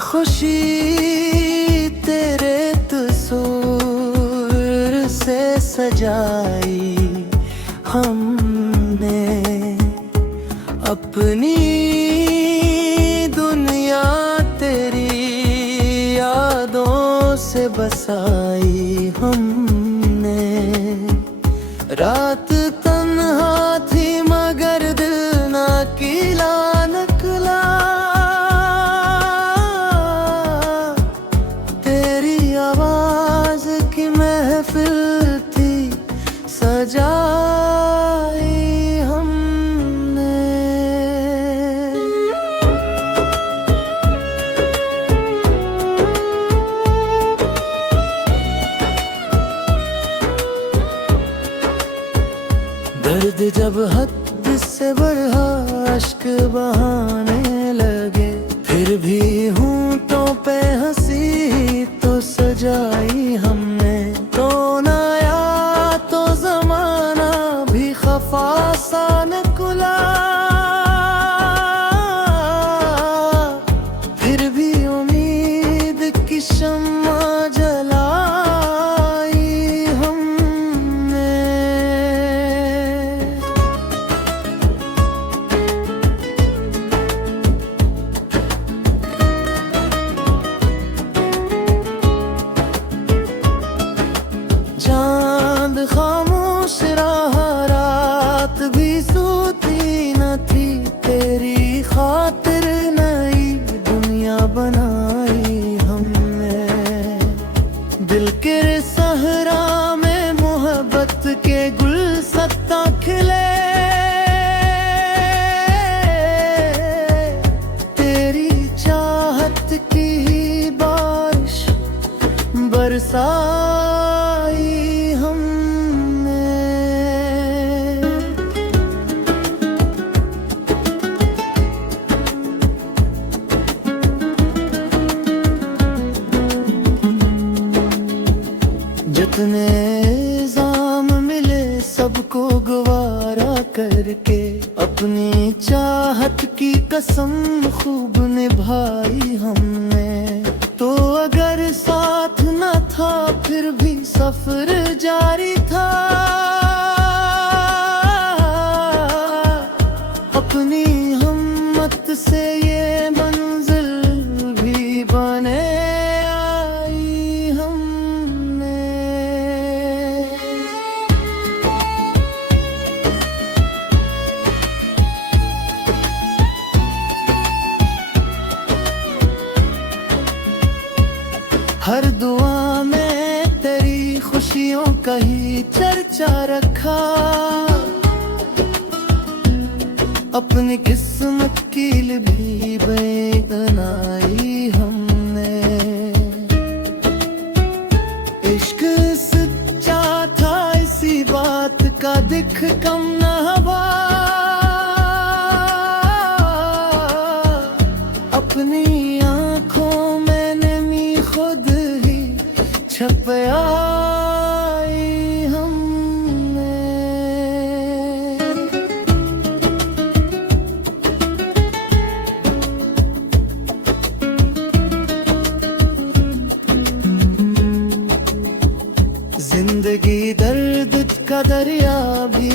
खुशी तेरे तस्वीर से सजाई हमने, अपनी दुनिया तेरी यादों से बसाई हमने। रात तन्हा थी मगर दिल ना किला नकला, तेरी आवाज की महफिल थी सजाई हमने। दर्द जब हद से बढ़ा, अश्क बहाने लगे, फिर भी होंठों पे हंसी तो सजाई हमने। तो नया तो जमाना भी खफा सा निकला, फिर भी उम्मीद की शम्मा जलाई हमने। चांद खामोश रहा, रात भी सोती न थी, तेरी खातिर नई दुनिया बनाई हमने। दिल के सहरा में मोहब्बत के गुलसत्ता खिले, तेरी चाहत की बारिश बरसाई हमने। जितने इल्जाम मिले सबको गवारा करके, अपनी चाहत की कसम खूब निभाई हमने। तो अगर साथ न था फिर भी सफर जारी था, अपनी हिम्मत से ये मंजिल भी बने आई हमने। हर दुआ में तेरी खुशियों का ही चर्चा रखा, अपनी किस्मत की भी बनाई हमने। इश्क सच्चा था इसी बात का दिख कम न हवा, अपनी आंखों में नमी खुद ही छपाई हमने। जिंदगी दर्द का दरिया भी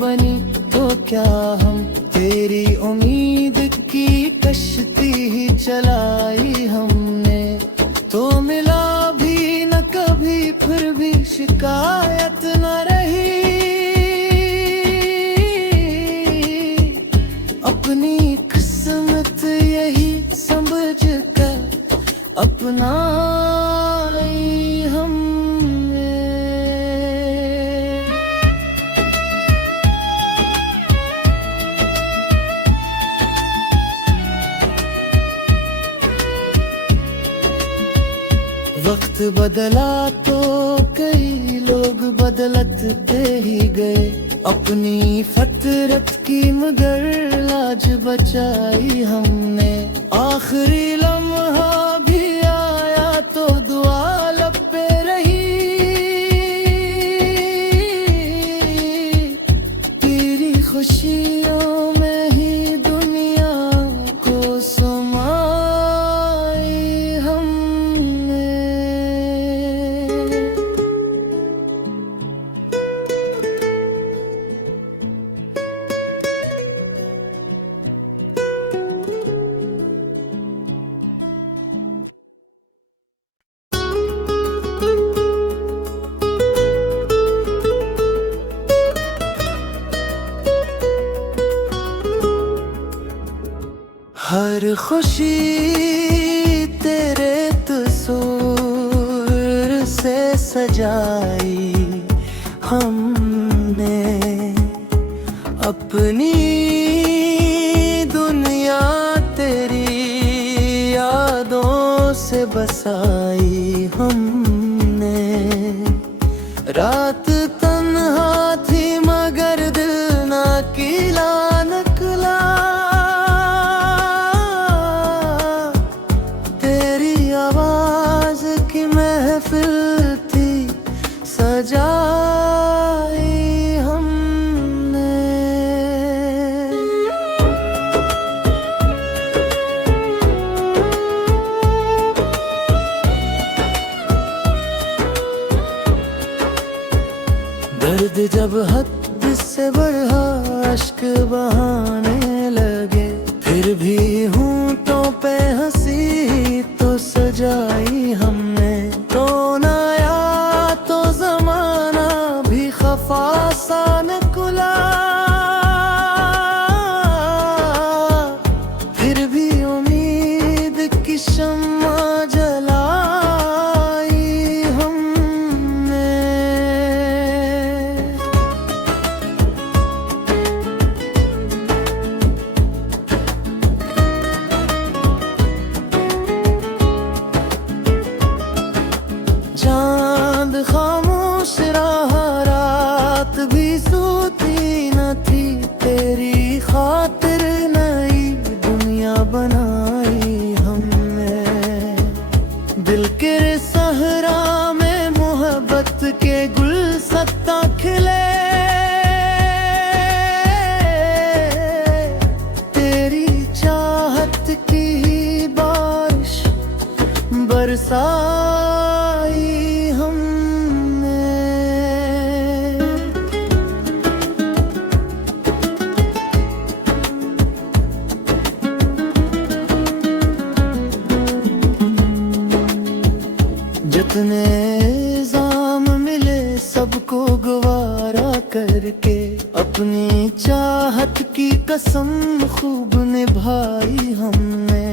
बनी तो क्या, हम तेरी उम्मीद की कश्ती ही चलाई हमने। तो मिला भी न कभी फिर भी शिकायत न रही, अपनी किस्मत यही समझ कर अपनाई हमने। वक्त बदला तो कई लोग बदलते ही गए, अपनी फतरत की मगर लाज बचाई हमने। आखिरी लम्हा भी आया तो दुआ लब पे रही, तेरी खुशियों में ही दुनिया को समाई खुशी तेरे तस्वीर से सजाई हमने, अपनी दुनिया तेरी यादों से बसाई हमने। रात तन्हा थी मगर दिल ना किला निकला, तेरी आवाज की महफिल थी सजाई हमने। दर्द जब हद से बढ़ा, अश्क बहाने लगे, फिर भी होंठों पे हंसी तो सजाई हमने। तो नया तो जमाना भी खफा सा निकला, फिर भी उम्मीद की शम्मा जलाई हमने। चांद खामोश रहा, रात भी सोती न थी, तेरी खातिर नई दुनिया बनाई हमने। दिल के सहरा में मोहब्बत के गुलसत्ता खिले, तेरी चाहत की बारिश बरसाई हमने। जितने इल्जाम मिले सबको गवारा करके, अपनी चाहत की कसम खूब निभाई हमने।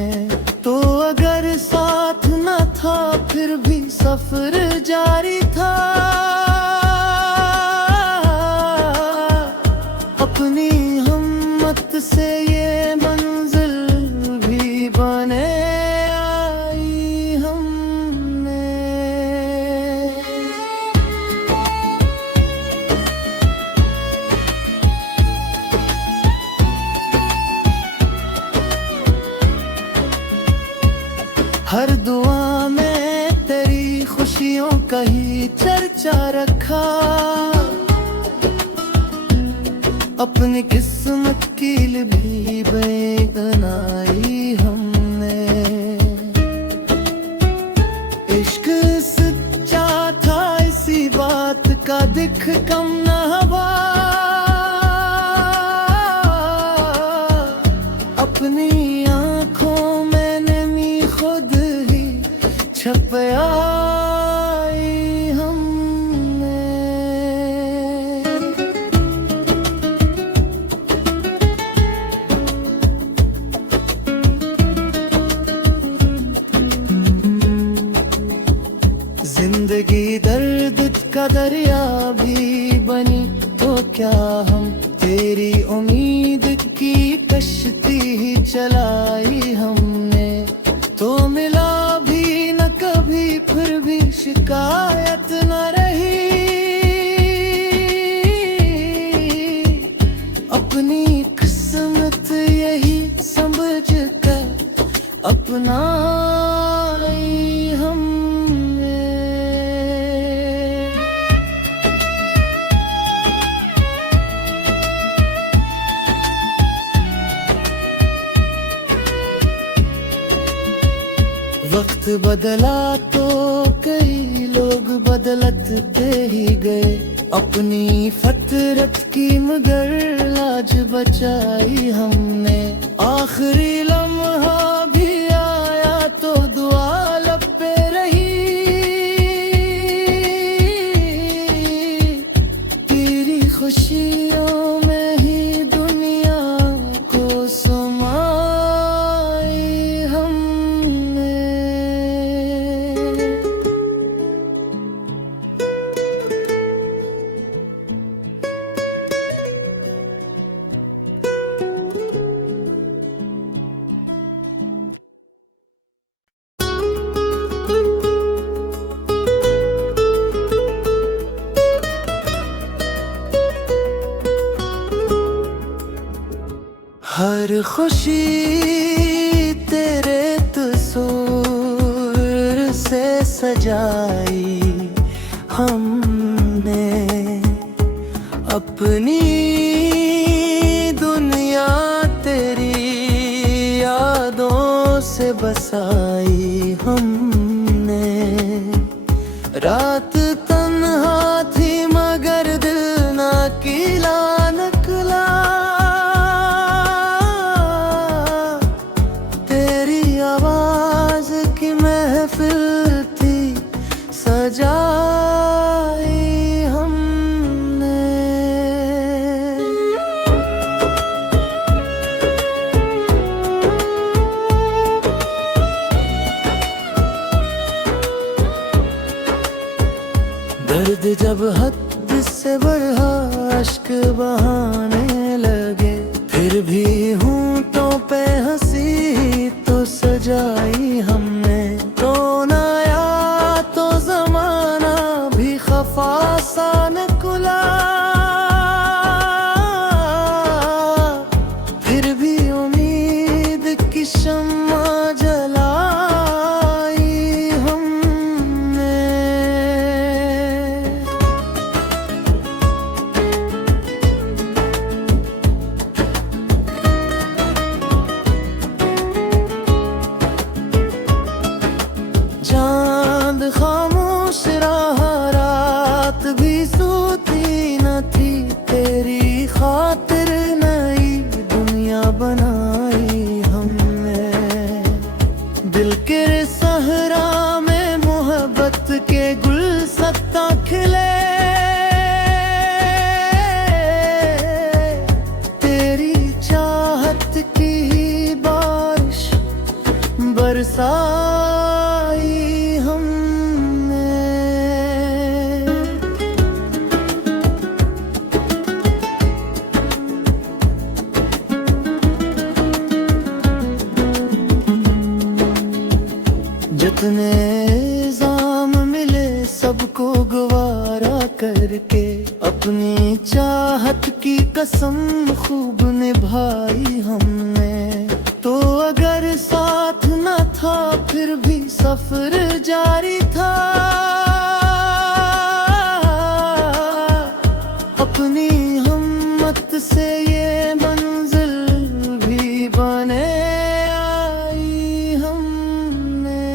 तो अगर साथ न था फिर भी सफर जारी था, अपनी हिम्मत से ये मंजिल भी बने आई हमने। हर दुआ में तेरी खुशियों का ही चर्चा रखा, अपनी किस्मत की भी बनाई हमने। इश्क सच्चा था इसी बात का दिख कम न हवा, अपनी आंखों में नमी खुद ही छपाई हमने। जिंदगी दर्द का दरिया भी बनी तो क्या, हम तेरी उम्मीद की कश्ती ही चलाई हमने। तो मिला भी न कभी फिर भी शिकायत न रही, अपनी किस्मत यही समझ कर अपनाई हमने। वक्त बदला तो कई लोग बदलते ही गए, अपनी फतरत की मगर लाज बचाई हमने। आखिरी लम्हा भी आया तो दुआ लब पे रही, तेरी खुशियों में ही दुनिया को समाई हर खुशी तेरे तस्वीर से सजाई हमने, अपनी दुनिया तेरी यादों से बसाई हमने। रात तन्हा थी मगर दिल ना किला निकला, तेरी आवाज की महफिल थी सजाई हमने। दर्द जब हद से बढ़ा, अश्क बहाने लगे, फिर भी होंठों पे हंसी तो सजाई हमने। तो नया तो जमाना भी खफा सा निकला, फिर भी उम्मीद की शम्मा जलाई हमने। चांद खामोश रहा, रात भी सोती न थी, तेरी खातिर नई दुनिया बनाई हमने। दिल के सहरा में मोहब्बत के गुलसत्ता खिले, तेरी चाहत की बारिश बरसाई हमने। जितने इल्जाम मिले सबको गवारा करके, अपनी चाहत की कसम खूब निभाई हमने। तो अगर साथ न था फिर भी सफर जारी था, अपनी हिम्मत से ये मंजिल भी बने आई हमने।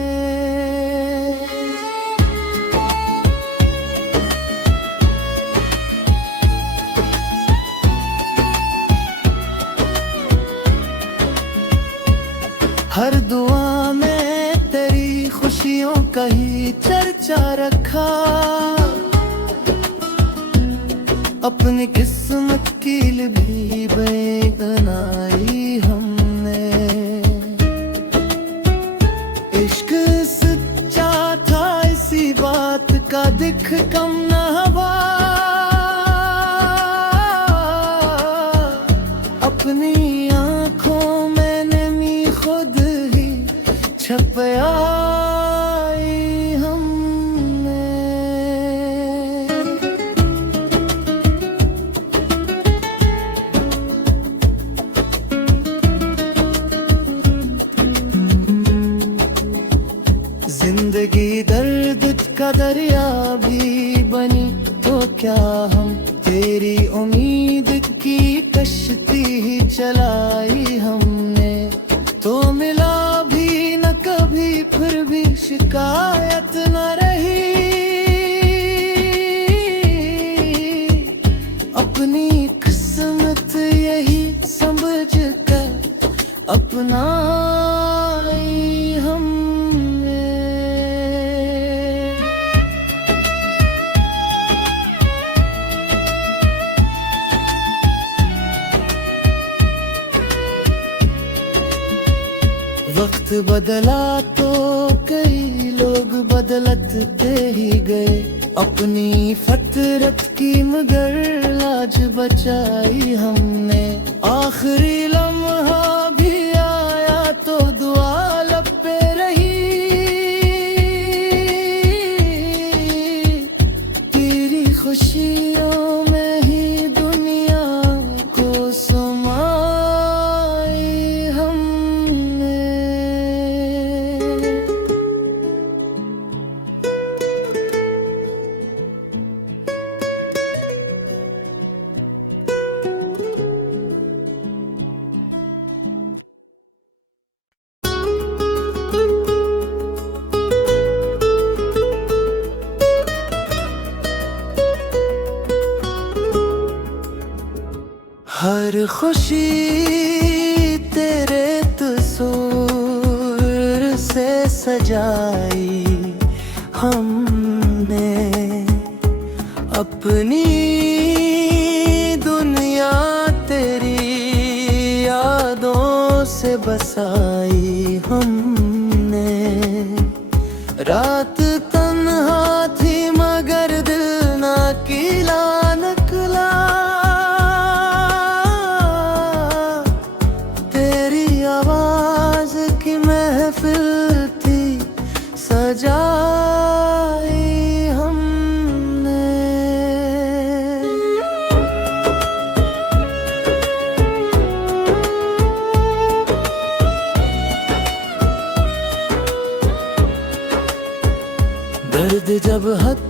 हर दुआ में तेरी खुशियों का ही चर्चा रखा, अपनी किस्मत की भी बनाई हमने। इश्क सच्चा था इसी बात का दिख कम न हुआ, अपनी आंखों में नमी खुद ही छपाई हमने। जिंदगी दर्द का दरिया भी बनी तो क्या हम, तेरी उम्मीद की कश्ती ही चलाई हमने। तो मिला भी न कभी फिर भी शिकायत न रही, अपनी किस्मत यही समझ कर अपनाई हमने। वक्त बदला तो कई लोग बदलते ही गए, अपनी फितरत की मगर लाज बचाई हमने। आखिरी लम्हा भी आया तो दुआ लब पे रही, तेरी खुशियों में ही दुनिया को समाई हर खुशी तेरे तस्वीर से सजाई हमने, अपनी दुनिया तेरी यादों से बसाई हमने। रात तन्हा थी मगर दिल ना किला निकला, तेरी आवाज की महफिल थी सजाई हमने। दर्द जब हद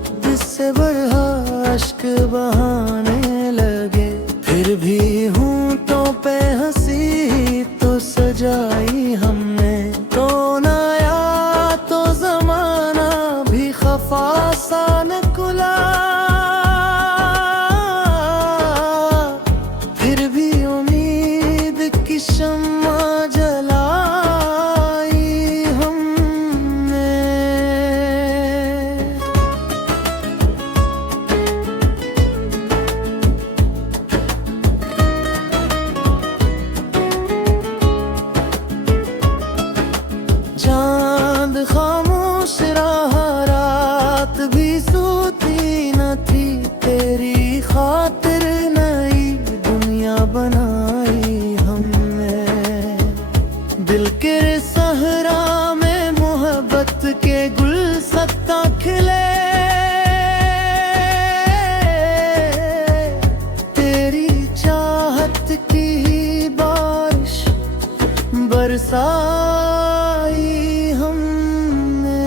से बढ़ा, अश्क बहाने लगे, फिर भी होंठों पे हंसी तो सजाई हमने। तो नया तो जमाना भी खफा सा निकला, फिर भी उम्मीद की शम्मा जलाई हमने। चांद खामोश रहा, रात भी सोती न थी, तेरी खातिर नई दुनिया बनाई हमने। दिल के सहरा में मोहब्बत के गुलसत्ता खिले, तेरी चाहत की बारिश बरसाई हमने।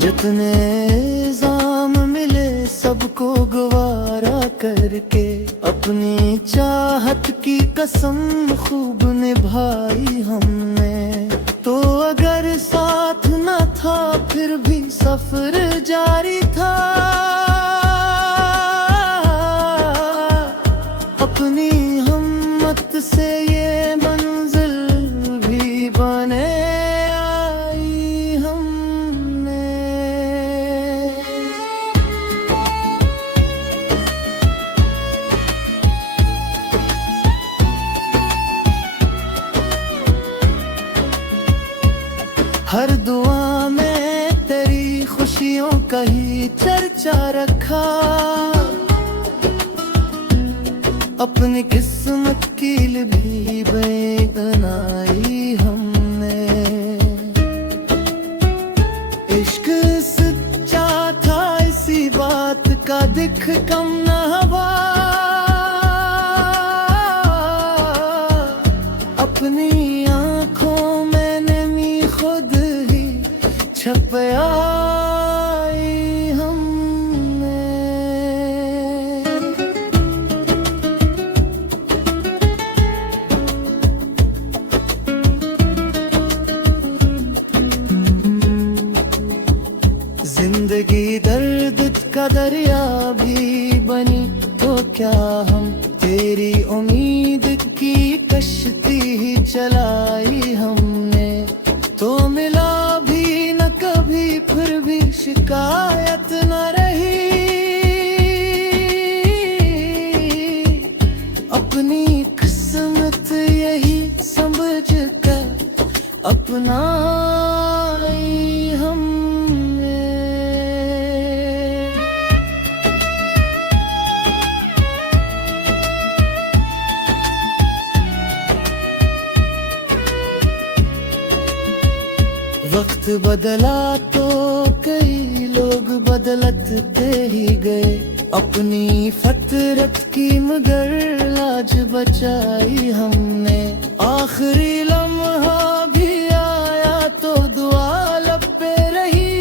जितने इल्जाम मिले सबको गवारा करके, अपनी चाहत की कसम खूब निभाई हमने। तो अगर साथ न था फिर भी सफर जारी था, अपनी हिम्मत से ये मंजिल भी बने आई हमने। हर दुआ में तेरी खुशियों का ही चर्चा रखा, अपनी किस्मत की भी बनाई हमने। इश्क सच्चा था इसी बात का दिख कम न हुआ, अपनी आंखों में नमी खुद ही छपाई हमने। जिंदगी दर्द का दरिया भी बनी तो क्या हम, तेरी उम्मीद की कश्ती ही चलाई हमने। तो मिला भी न कभी फिर भी शिकायत न रही, अपनी किस्मत यही समझ कर अपनाई हमने। वक्त बदला तो कई लोग बदलते ही गए, अपनी फतरत की मगर लाज बचाई हमने। आखिरी लम्हा भी आया तो दुआ लब पे रही,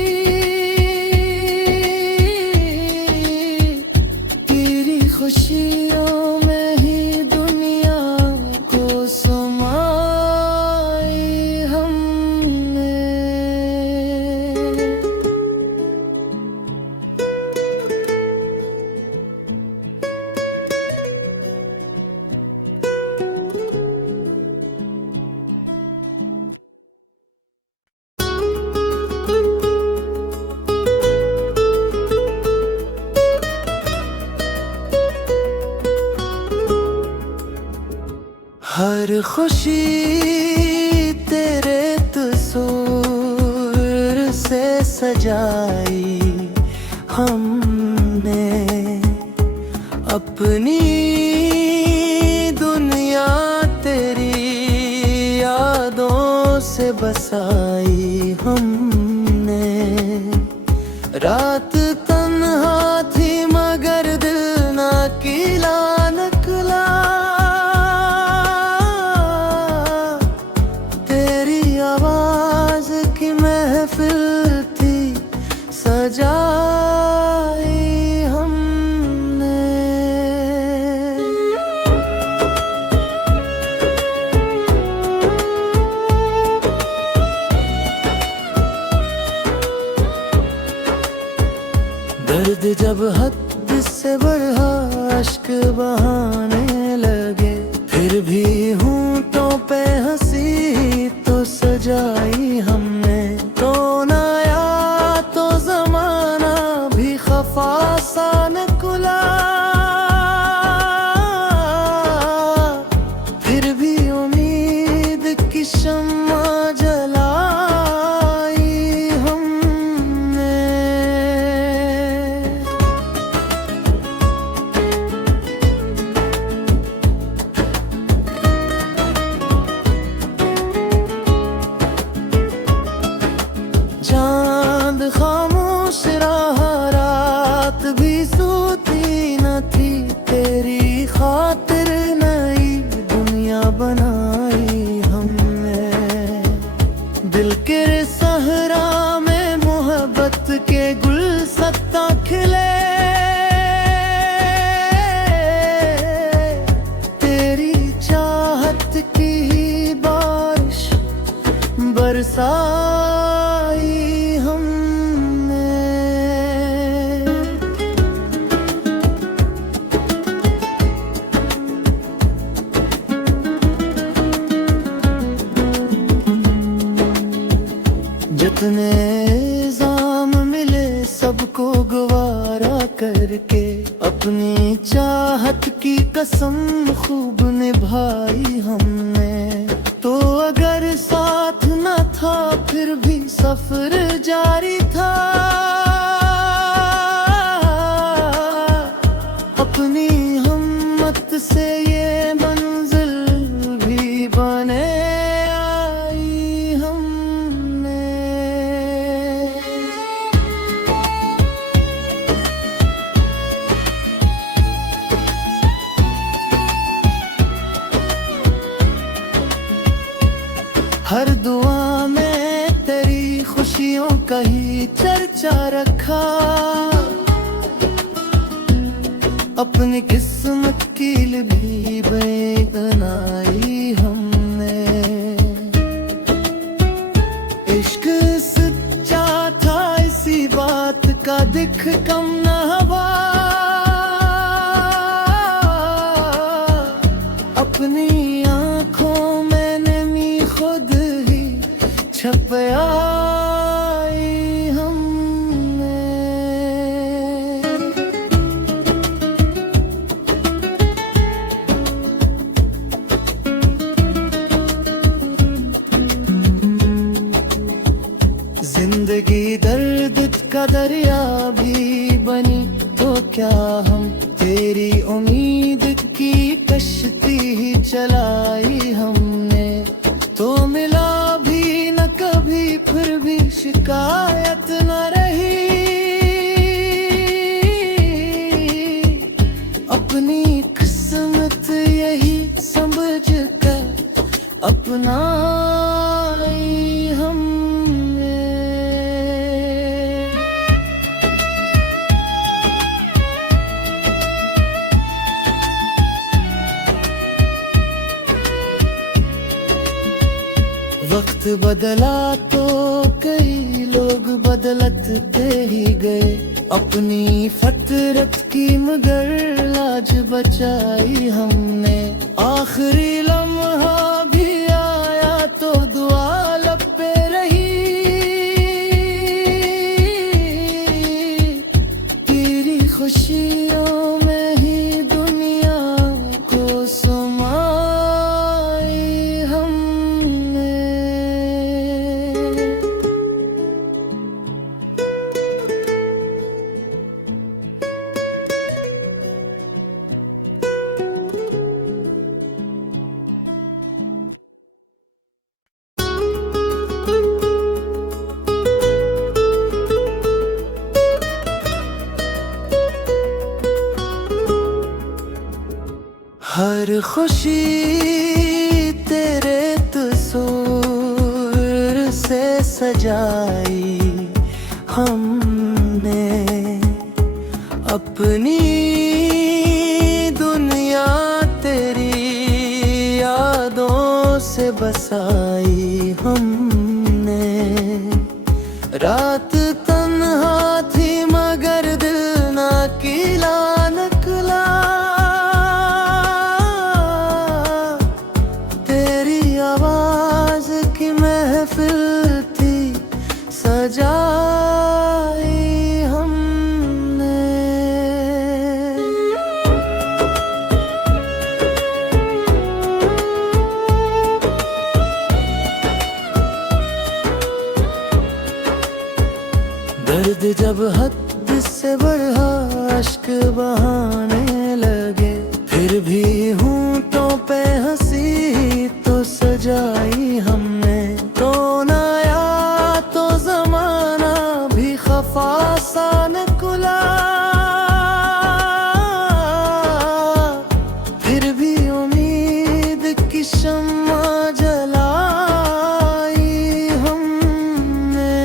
तेरी खुशियों में ही दुनिया को समाई हर खुशी तेरे तस्वीर से सजाई हमने, अपनी दुनिया तेरी यादों से बसाई हमने। रात तन्हा थी मगर दिल ना किला निकला, तेरी आवाज की महफिल थी सजाई हमने। दर्द जब हद से बढ़ा, अश्क बहाने लगे, फिर भी होंठों पे हंसी तो सजाई हमने। तो नया तो जमाना भी खफा सा निकला, फिर भी उम्मीद की शम्मा जलाई हमने। चांद खामोश रहा, रात भी सोती न थी, तेरी खातिर नई दुनिया बनाई हमने। दिल के सहरा में मोहब्बत के गुलसत्ता खिले, तेरी चाहत की बारिश बरसाई हमने। जितने इल्जाम मिले सबको गवारा करके, अपनी चाहत की कसम खूब निभाई हमने। तो अगर साथ न था फिर भी सफर जारी था, अपनी हिम्मत से ये मंजिल भी बने आई हमने। हर दुआ में तेरी खुशियों का ही चर्चा रखा, अपनी किस्मत की भी बनाई हमने। इश्क सच्चा था इसी बात का दिख कम न हुआ, अपनी आंखों में नमी खुद ही छप आई हमने। जिंदगी दर्द का दरिया भी बनी तो क्या हम, तेरी उम्मीद की कश्ती ही चलाई हमने। तो मिला भी न कभी फिर भी शिकायत न रही, अपनी किस्मत यही समझ कर अपनाई हमने। वक्त बदला तो कई लोग बदलते ही गए, अपनी फतरत की मगर लाज बचाई हमने। आखिरी लम्हा भी आया तो दुआ लब पे रही, तेरी खुशियों में ही दुनिया को समाई हर खुशी तेरे तस्वीर से सजाई हमने, अपनी दुनिया तेरी यादों से बसाई हमने। रात तन्हा थी मगर दिल ना किला निकला, तेरी आवाज की महफिल थी सजाई हमने। दर्द जब हद से बढ़ा अश्क बहाने लगे, फिर भी होंठों पे हंसी तो सजाई हमने। तो नया तो जमाना भी खफा सा निकला, फिर भी उम्मीद की शम्मा जलाई हमने।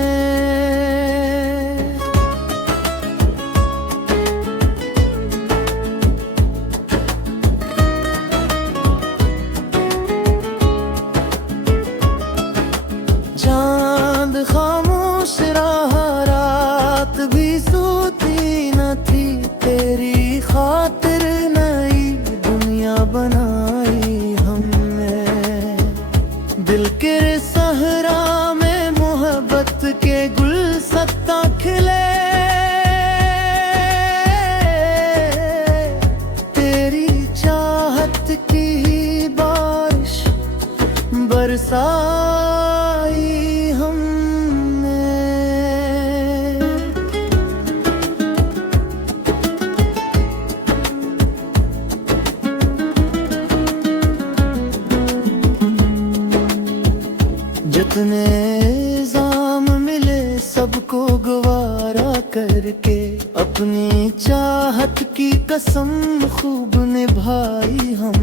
चांद खामोश रहा, रात भी सोती न थी, तेरी खातिर नई दुनिया बनाई हमने। दिल के सहरा में मोहब्बत के गुलसत्ता खिले, तेरी चाहत की बारिश बरसाई हमने। जितने इल्जाम मिले सबको गवारा करके, अपनी चाहत की कसम खूब निभाई हम।